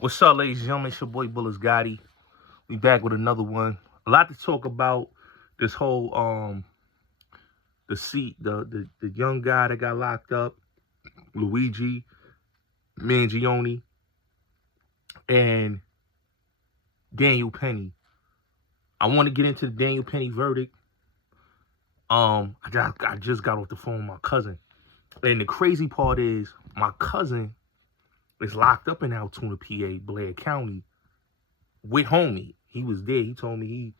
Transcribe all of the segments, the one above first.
What's up, ladies and gentlemen? It's your boy Bullets Gotti. We back with another one. A lot to talk about. This whole the young guy that got locked up, Luigi Mangione, and Daniel Penny. I want to get into the Daniel Penny verdict. I just got off the phone with my cousin, and the crazy part is my cousin is locked up in Altoona, PA, Blair County, with homie. He was there. He told me he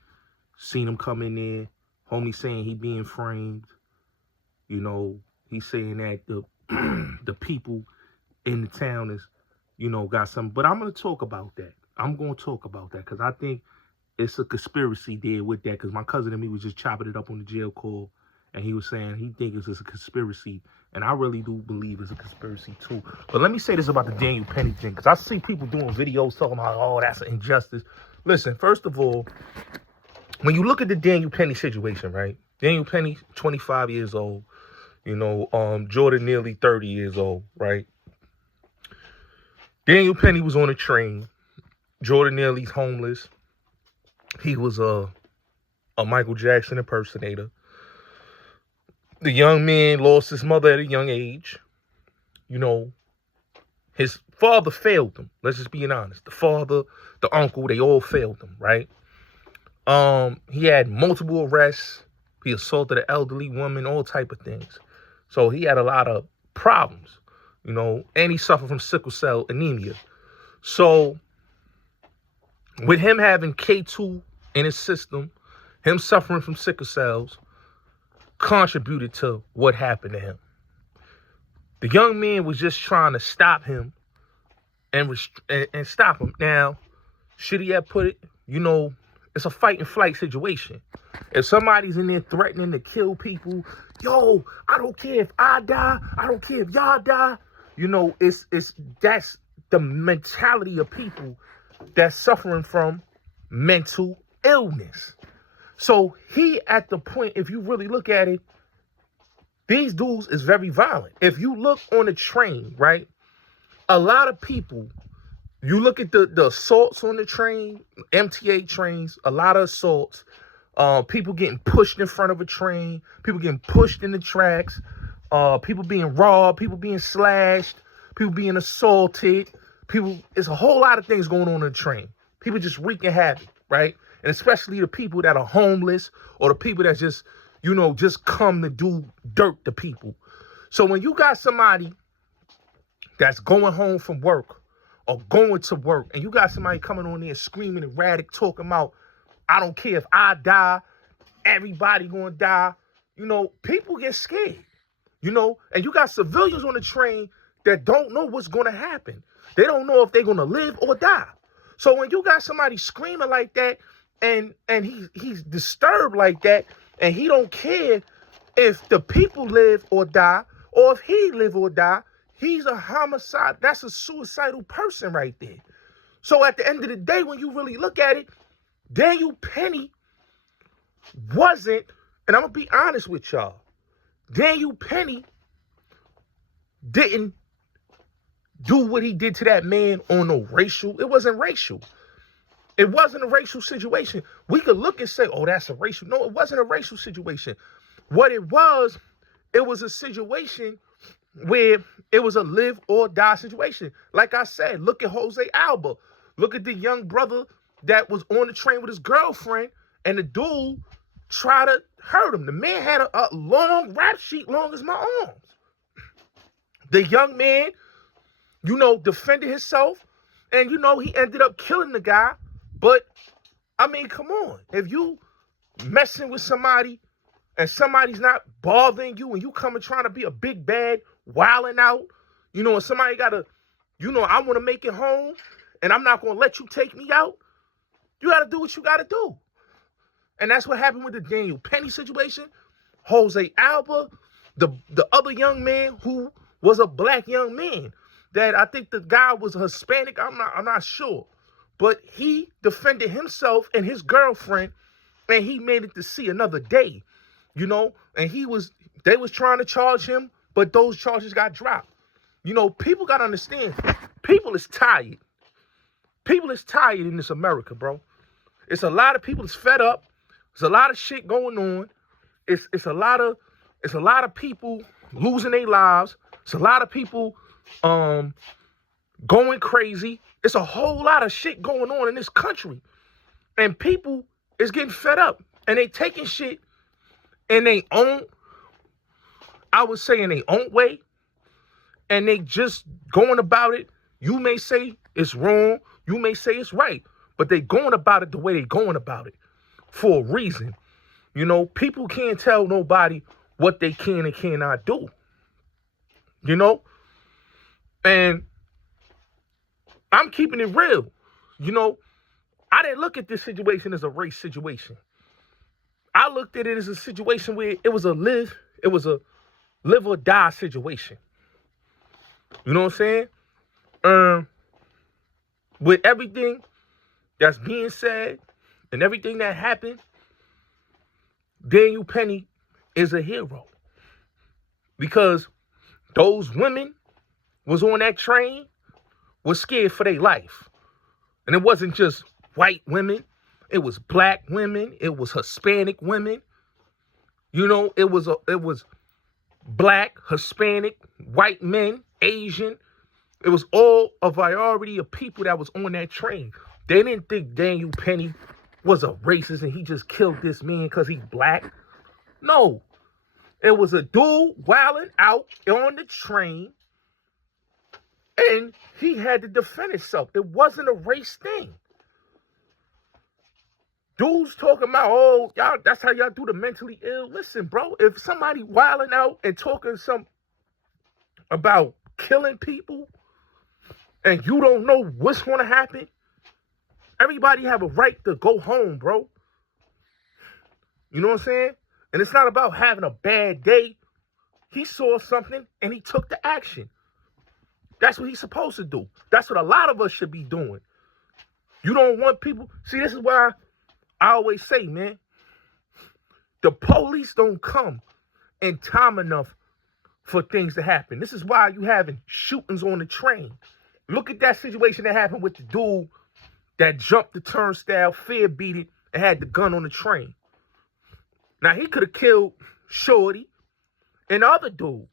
seen him come in there. Homie saying he being framed. You know, he's saying that the the people in the town is, got some. But I'm gonna talk about that. I'm gonna talk about that because I think it's a conspiracy there with that. Because my cousin and me was just chopping it up on the jail call, and he was saying he thinks it's a conspiracy, and I really do believe it's a conspiracy too. But let me say this about the Daniel Penny thing, because I see people doing videos talking about, oh, that's an injustice. Listen, first of all, when you look at the Daniel Penny situation, right? Daniel Penny, 25 years old. Jordan nearly 30 years old, right? Daniel Penny was on a train. Jordan nearly's homeless. He was a Michael Jackson impersonator. The young man lost his mother at a young age. His father failed him. Let's just be honest. The father, the uncle, they all failed him, right? He had multiple arrests. He assaulted an elderly woman, all type of things. So he had a lot of problems, and he suffered from sickle cell anemia. So with him having K2 in his system, him suffering from sickle cells contributed to what happened to him. The young man was just trying to stop him and stop him. Now, should he have put it, it's a fight and flight situation. If somebody's in there threatening to kill people, yo, I don't care if I die. I don't care if y'all die. That's the mentality of people that's suffering from mental illness. So he at the point, if you really look at it, these dudes is very violent. If you look on the train, right, a lot of people, you look at the assaults on the train, MTA trains, a lot of assaults, people getting pushed in front of a train, people getting pushed in the tracks, people being robbed, people being slashed, people being assaulted, it's a whole lot of things going on the train. People just wreaking havoc, right? And especially the people that are homeless or the people that just, just come to do dirt to people. So when you got somebody that's going home from work or going to work, and you got somebody coming on there screaming erratic, talking about, I don't care if I die, everybody gonna die, people get scared, and you got civilians on the train that don't know what's gonna happen. They don't know if they're gonna live or die. So when you got somebody screaming like that, and he's disturbed like that, and he don't care if the people live or die, or if he live or die, he's a homicide. That's a suicidal person right there. So at the end of the day, when you really look at it, Daniel Penny wasn't, and I'm going to be honest with y'all, Daniel Penny didn't do what he did to that man on no racial. It wasn't racial. It wasn't a racial situation. We could look and say, oh, that's a racial. No, it wasn't a racial situation. What it was a situation where it was a live or die situation. Like I said, look at Jose Alba. Look at the young brother that was on the train with his girlfriend, and the dude tried to hurt him. The man had a long rap sheet, long as my arms. The young man, defended himself, and, he ended up killing the guy. But, I mean, come on. If you messing with somebody and somebody's not bothering you and you coming trying to be a big bad, wilding out, and somebody got to, I want to make it home and I'm not going to let you take me out, you got to do what you got to do. And that's what happened with the Daniel Penny situation. Jose Alba, the other young man who was a black young man, that I think the guy was Hispanic, I'm not sure. But he defended himself and his girlfriend, and he made it to see another day, and they was trying to charge him, but those charges got dropped. People got to understand, people is tired People is tired in this America, bro. It's a lot of people that's fed up. There's a lot of shit going on. It's a lot of people losing their lives. It's a lot of people going crazy. It's a whole lot of shit going on in this country. And people is getting fed up. And they taking shit in their own, I would say in their own way. And they just going about it. You may say it's wrong. You may say it's right. But they going about it the way they going about it. For a reason. You know, people can't tell nobody what they can and cannot do. You know? And I'm keeping it real. You know, I didn't look at this situation as a race situation. I looked at it as a situation where it was a live or die situation. You know what I'm saying? With everything that's being said and everything that happened, Daniel Penny is a hero. Because those women was on that train, was scared for their life. And it wasn't just white women. It was black women. It was Hispanic women. You know, it was black, Hispanic, white men, Asian. It was all a variety of people that was on that train. They didn't think Daniel Penny was a racist and he just killed this man because he's black. No. It was a dude wilding out on the train and he had to defend himself. It wasn't a race thing. Dudes talking about, oh, y'all, that's how y'all do the mentally ill. Listen, bro, if somebody wilding out and talking about killing people and you don't know what's going to happen, everybody have a right to go home, bro. You know what I'm saying? And it's not about having a bad day. He saw something and he took the action. That's what he's supposed to do. That's what a lot of us should be doing. You don't want people. See, this is why I always say, man, the police don't come in time enough for things to happen. This is why you having shootings on the train. Look at that situation that happened with the dude that jumped the turnstile, fear beat it, and had the gun on the train. Now, he could have killed Shorty and the other dude.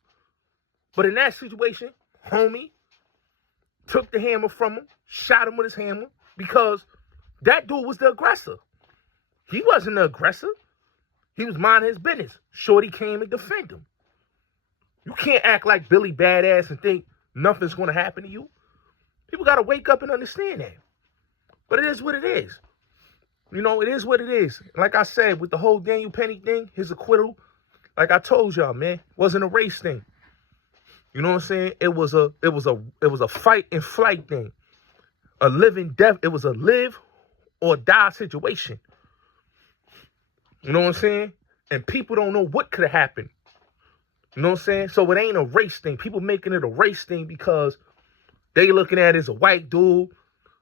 But in that situation, homie took the hammer from him, shot him with his hammer, because that dude was the aggressor. He wasn't the aggressor. He was minding his business. Shorty came and defended him. You can't act like Billy Badass and think nothing's going to happen to you. People got to wake up and understand that. But it is what it is. You know, it is what it is. Like I said, with the whole Daniel Penny thing, his acquittal, like I told y'all, man, wasn't a race thing. You know what I'm saying? It was a fight and flight thing. A living death. It was a live or die situation. You know what I'm saying? And people don't know what could have happened. You know what I'm saying? So it ain't a race thing. People making it a race thing because they looking at it as a white dude.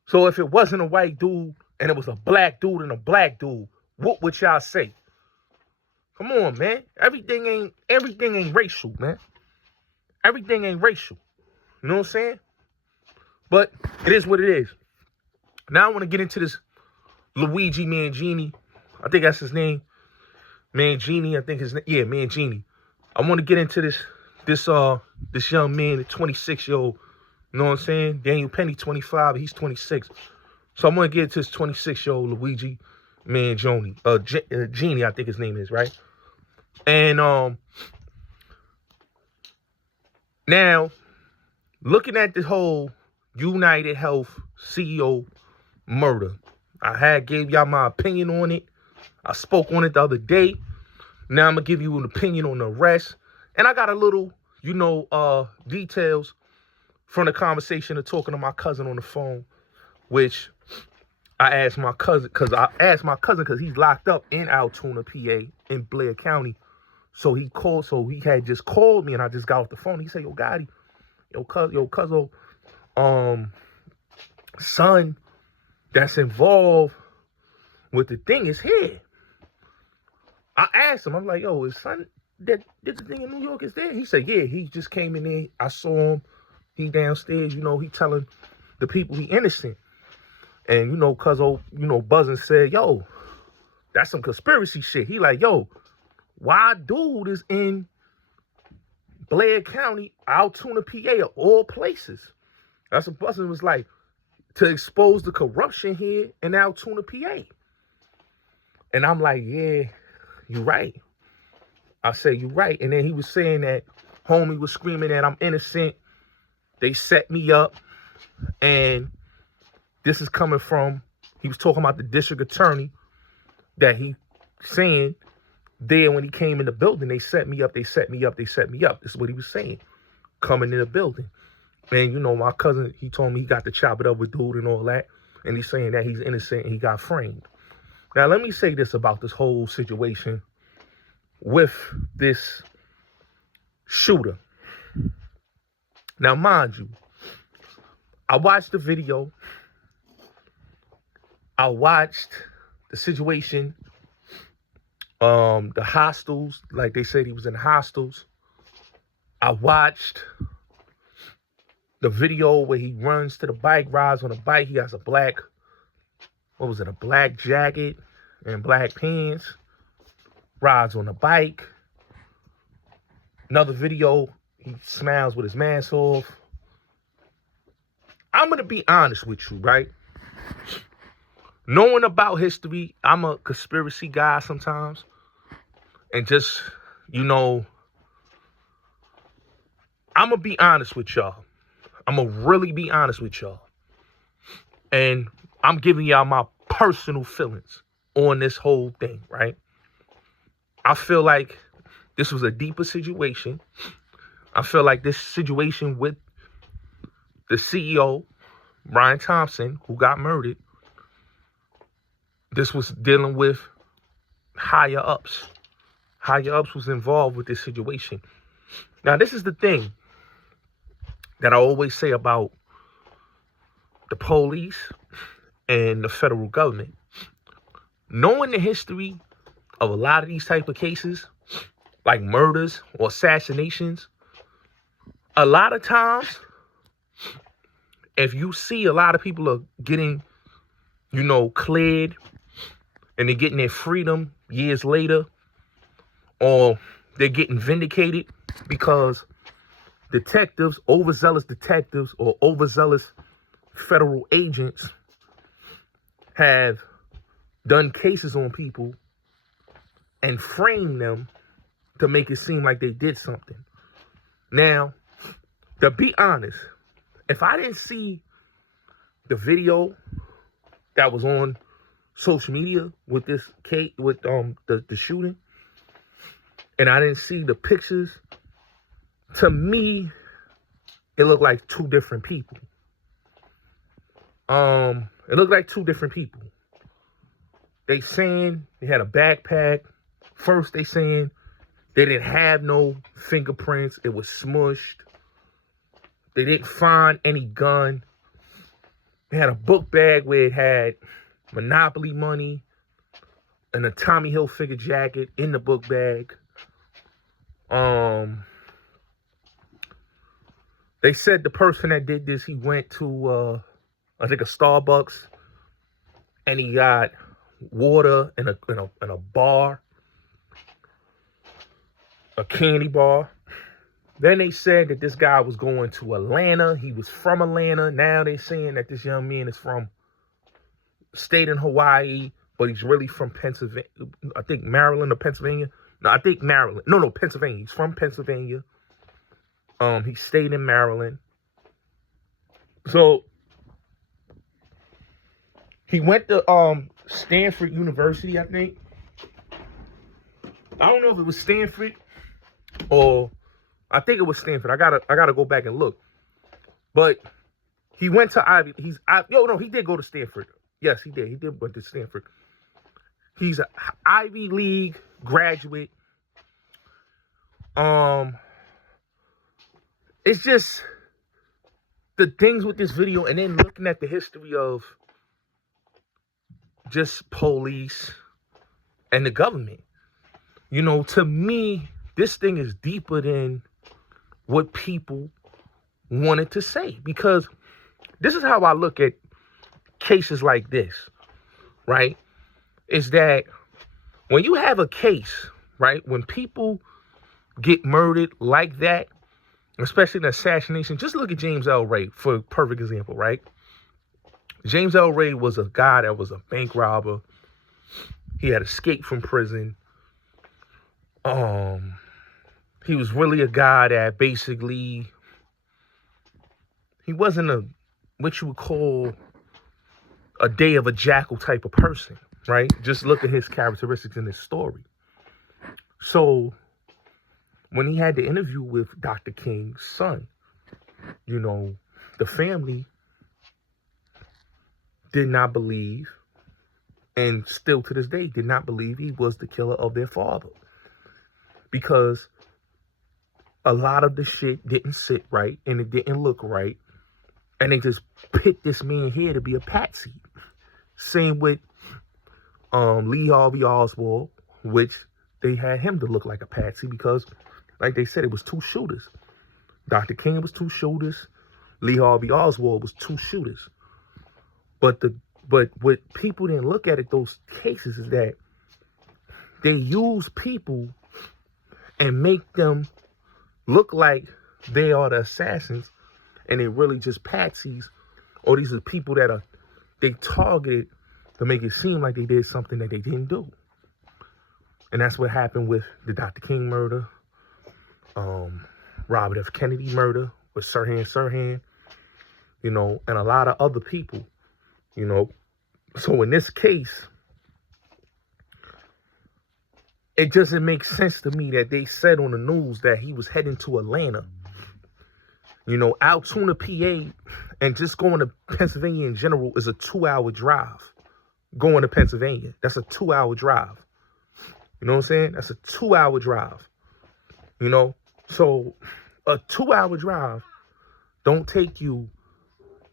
So if it wasn't a white dude and it was a black dude and a black dude, what would y'all say? Come on, man. Everything ain't racial, man. Everything ain't racial. You know what I'm saying? But it is what it is. Now I want to get into this Luigi Mangione. I think that's his name. Mangione, I think his name. Yeah, Mangione. I want to get into this young man, the 26-year-old. You know what I'm saying? Daniel Penny, 25. He's 26. So I'm going to get into this 26-year-old Luigi Mangione. Genie, I think his name is, right? And now, looking at this whole United Health CEO murder, I gave y'all my opinion on it. I spoke on it the other day. Now I'm going to give you an opinion on the rest. And I got a little, details from the conversation of talking to my cousin on the phone, which I asked my cousin because he's locked up in Altoona, PA, in Blair County. So he had just called me and I just got off the phone. He said, yo, Gotti, cousin, son that's involved with the thing is here. I asked him, I'm like, yo, his son that did the thing in New York is there? He said, yeah, he just came in there. I saw him. He downstairs, he telling the people he innocent. And, Cuzzo, Buzzin said, yo, that's some conspiracy shit. He like, yo, why dude is in Blair County, Altoona, PA, of all places? That's what Buzzin was like, to expose the corruption here in Altoona, PA. And I'm like, yeah, you're right. I said, you're right. And then he was saying that homie was screaming that I'm innocent. They set me up. And this is coming from, he was talking about the district attorney that he saying there when he came in the building, they set me up, they set me up, they set me up. This is what he was saying, coming in the building. And, my cousin, he told me he got to chop it up with dude and all that. And he's saying that he's innocent and he got framed. Now, let me say this about this whole situation with this shooter. Now, mind you, I watched the video. I watched the situation, the hostels, like they said he was in hostels. I watched the video where he runs to the bike, rides on a bike. He has a black, a black jacket and black pants, rides on a bike. Another video, he smiles with his mask off. I'm going to be honest with you, right? Knowing about history, I'm a conspiracy guy sometimes. And just, I'm going to be honest with y'all. I'm going to really be honest with y'all. And I'm giving y'all my personal feelings on this whole thing, right? I feel like this was a deeper situation. I feel like this situation with the CEO, Brian Thompson, who got murdered, this was dealing with higher ups. Higher ups was involved with this situation. Now, this is the thing that I always say about the police and the federal government. Knowing the history of a lot of these type of cases, like murders or assassinations, a lot of times, if you see a lot of people are getting, cleared and they're getting their freedom years later, or they're getting vindicated because detectives, overzealous detectives or overzealous federal agents have done cases on people and framed them to make it seem like they did something. Now, to be honest, if I didn't see the video that was on social media with this case, with the shooting, and I didn't see the pictures, to me, it looked like two different people. It looked like two different people. They saying they had a backpack. First, they saying they didn't have no fingerprints. It was smushed. They didn't find any gun. They had a book bag where it had Monopoly money and a Tommy Hilfiger jacket in the book bag. They said the person that did this, he went to, I think, a Starbucks, and he got water in a bar, a candy bar. Then they said that this guy was going to Atlanta. He was from Atlanta. Now they're saying that this young man is from state in Hawaii, but he's really from Pennsylvania. I think Maryland or Pennsylvania. No, I think Maryland. No, Pennsylvania. He's from Pennsylvania. He stayed in Maryland. So he went to Stanford University, I think. I don't know if it was Stanford or I think it was Stanford. I gotta go back and look. But he went to Ivy. He did go to Stanford. Yes, he did. He did go to Stanford. He's an Ivy League graduate. It's just the things with this video, and then looking at the history of just police and the government. To me, this thing is deeper than what people wanted to say, because this is how I look at cases like this, right, is that when you have a case, right, when people get murdered like that, especially an assassination, just look at James L. Ray for a perfect example, right? James L. Ray was a guy that was a bank robber. He had escaped from prison. He was really a guy that basically, he wasn't a, what you would call a day of a jackal type of person, right? Just look at his characteristics in his story. So when he had the interview with Dr. King's son, you know, the family did not believe, and still to this day did not believe, he was the killer of their father. Because a lot of the shit didn't sit right and it didn't look right. And they just picked this man here to be a patsy. Same with Lee Harvey Oswald, which they had him to look like a patsy because, like they said, it was two shooters. Dr. King was two shooters. Lee Harvey Oswald was two shooters. But what people didn't look at those cases is that they use people and make them look like they are the assassins, and they're really just patsies, or these are people that they targeted to make it seem like they did something that they didn't do. And that's what happened with the Dr. King murder, Robert F. Kennedy murder with Sirhan, you know, and a lot of other people, you know. So in this case, it doesn't make sense to me that they said on the news that he was heading to Atlanta. You know, Altoona, PA, and just going to Pennsylvania in general is a 2-hour drive. Going to Pennsylvania, that's a 2-hour drive. You know what I'm saying? That's a 2-hour drive. You know, so a 2-hour drive don't take you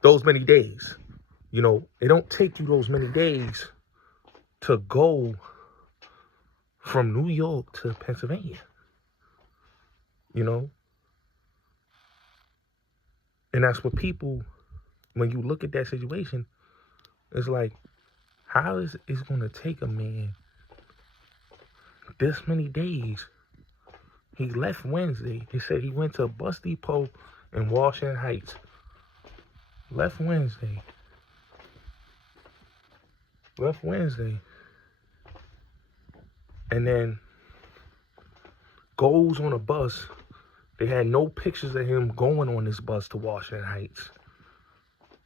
those many days. You know, it don't take you those many days to go from New York to Pennsylvania. You know? And that's what people, when you look at that situation, it's like, how is it going to take a man this many days? He left Wednesday. He said he went to a bus depot in Washington Heights. Left Wednesday. And then goes on a bus. They had no pictures of him going on this bus to Washington Heights.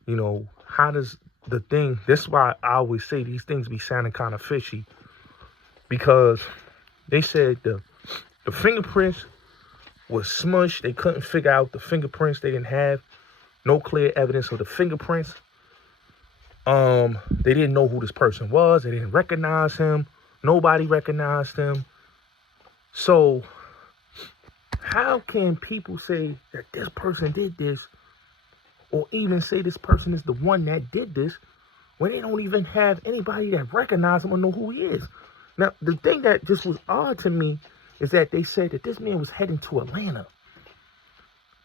You know, how does the thing, that's why I always say these things be sounding kind of fishy. Because they said the fingerprints was smushed. They couldn't figure out the fingerprints. They didn't have no clear evidence of the fingerprints. They didn't know who this person was. They didn't recognize him. Nobody recognized him. So how can people say that this person did this, or even say this person is the one that did this, when they don't even have anybody that recognizes him or know who he is? Now, the thing that just was odd to me is that they said that this man was heading to Atlanta,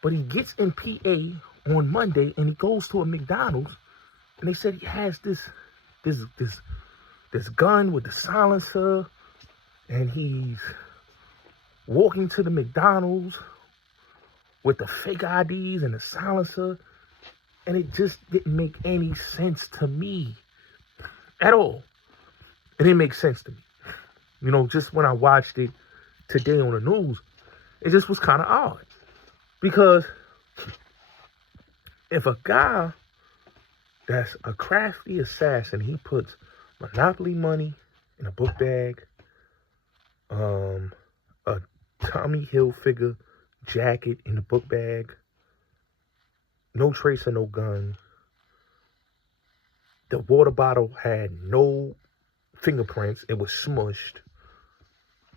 but he gets in PA on Monday and he goes to a McDonald's, and they said he has this gun with the silencer, and he's walking to the McDonald's with the fake IDs and the silencer, and it just didn't make any sense to me at all. It didn't make sense to me. You know, just when I watched it today on the news, it just was kind of odd. Because if a guy that's a crafty assassin, he puts Monopoly money in a book bag, a Tommy Hilfiger jacket in the book bag, no trace of no gun. The water bottle had no fingerprints. It was smushed.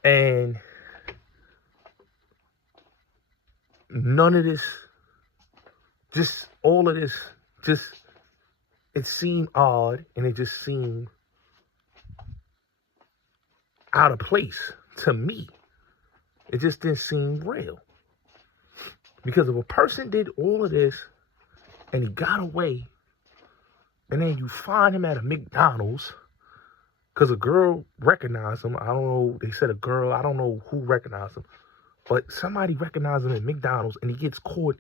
And none of this, just all of this, just, it seemed odd, and it just seemed out of place to me. It just didn't seem real. Because if a person did all of this and he got away, and then you find him at a McDonald's because a girl recognized him. I don't know. They said a girl. I don't know who recognized him, but somebody recognized him at McDonald's, and he gets caught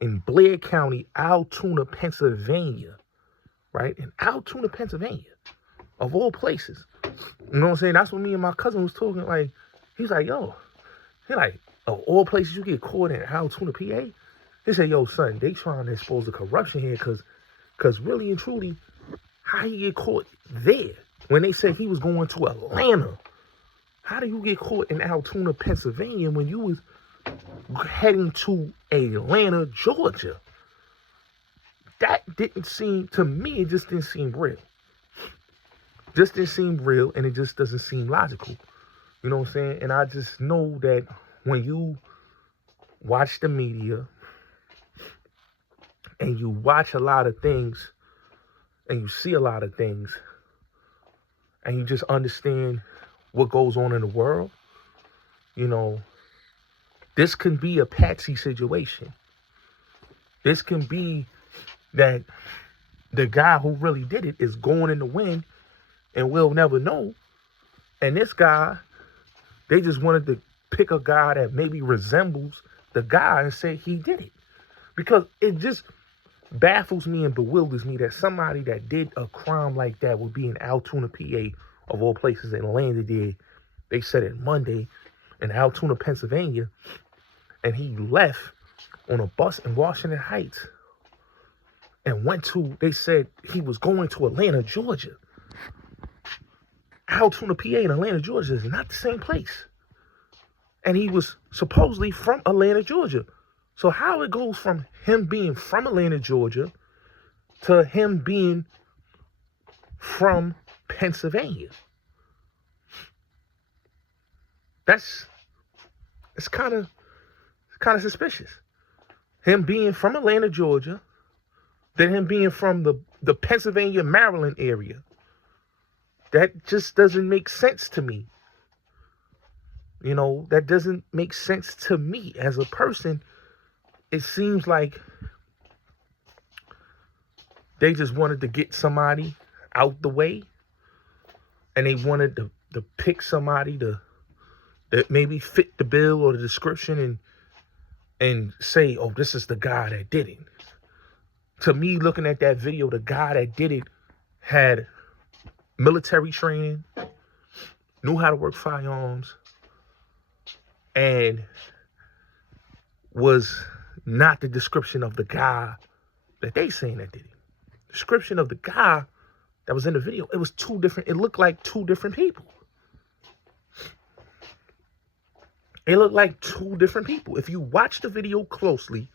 in Blair County, Altoona, Pennsylvania, right? In Altoona, Pennsylvania, of all places. You know what I'm saying? That's what me and my cousin was talking. Like, he's like, yo, he like, of all places you get caught in Altoona, PA. He said, yo, son, they trying to expose the corruption here because really and truly, how you get caught there? When they said he was going to Atlanta, how do you get caught in Altoona, Pennsylvania when you was heading to Atlanta, Georgia? That didn't seem, to me, it just didn't seem real. Just didn't seem real, and it just doesn't seem logical. You know what I'm saying? And I just know that when you watch the media and you watch a lot of things and you see a lot of things and you just understand what goes on in the world, you know, this can be a patsy situation. This can be that the guy who really did it is going in the wind and we'll never know. And this guy, they just wanted to pick a guy that maybe resembles the guy and say he did it. Because it just baffles me and bewilders me that somebody that did a crime like that would be in Altoona, PA, of all places, and landed there, they said it Monday, in Altoona, Pennsylvania, and he left on a bus in Washington Heights and went to, they said he was going to Atlanta, Georgia. Altoona, PA and Atlanta, Georgia is not the same place. And he was supposedly from Atlanta, Georgia. So how it goes from him being from Atlanta, Georgia, to him being from Pennsylvania? It's kind of suspicious. Him being from Atlanta, Georgia, then him being from the Pennsylvania, Maryland area. That just doesn't make sense to me. You know, that doesn't make sense to me as a person. It seems like they just wanted to get somebody out the way, and they wanted to pick somebody that maybe fit the bill or the description and say, oh, this is the guy that did it. To me, looking at that video, the guy that did it had military training, knew how to work firearms, and was not the description of the guy that they saying that did it. Description of the guy that was in the video, it was two different, it looked like two different people. It looked like two different people. If you watch the video closely,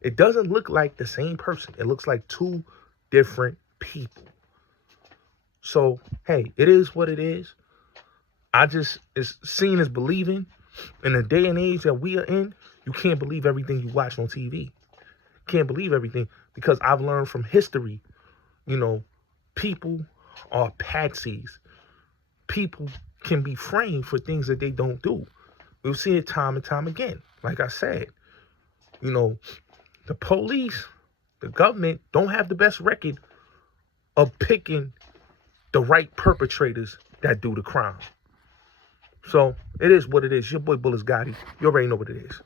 it doesn't look like the same person. It looks like two different people. So, hey, it is what it is. It's seeing is believing. In the day and age that we are in, you can't believe everything you watch on TV. Can't believe everything, because I've learned from history, you know, people are patsies. People can be framed for things that they don't do. We've seen it time and time again. Like I said, you know, the police, the government don't have the best record of picking the right perpetrators that do the crime. So it is what it is. Your boy Bullis Gotti. You already know what it is.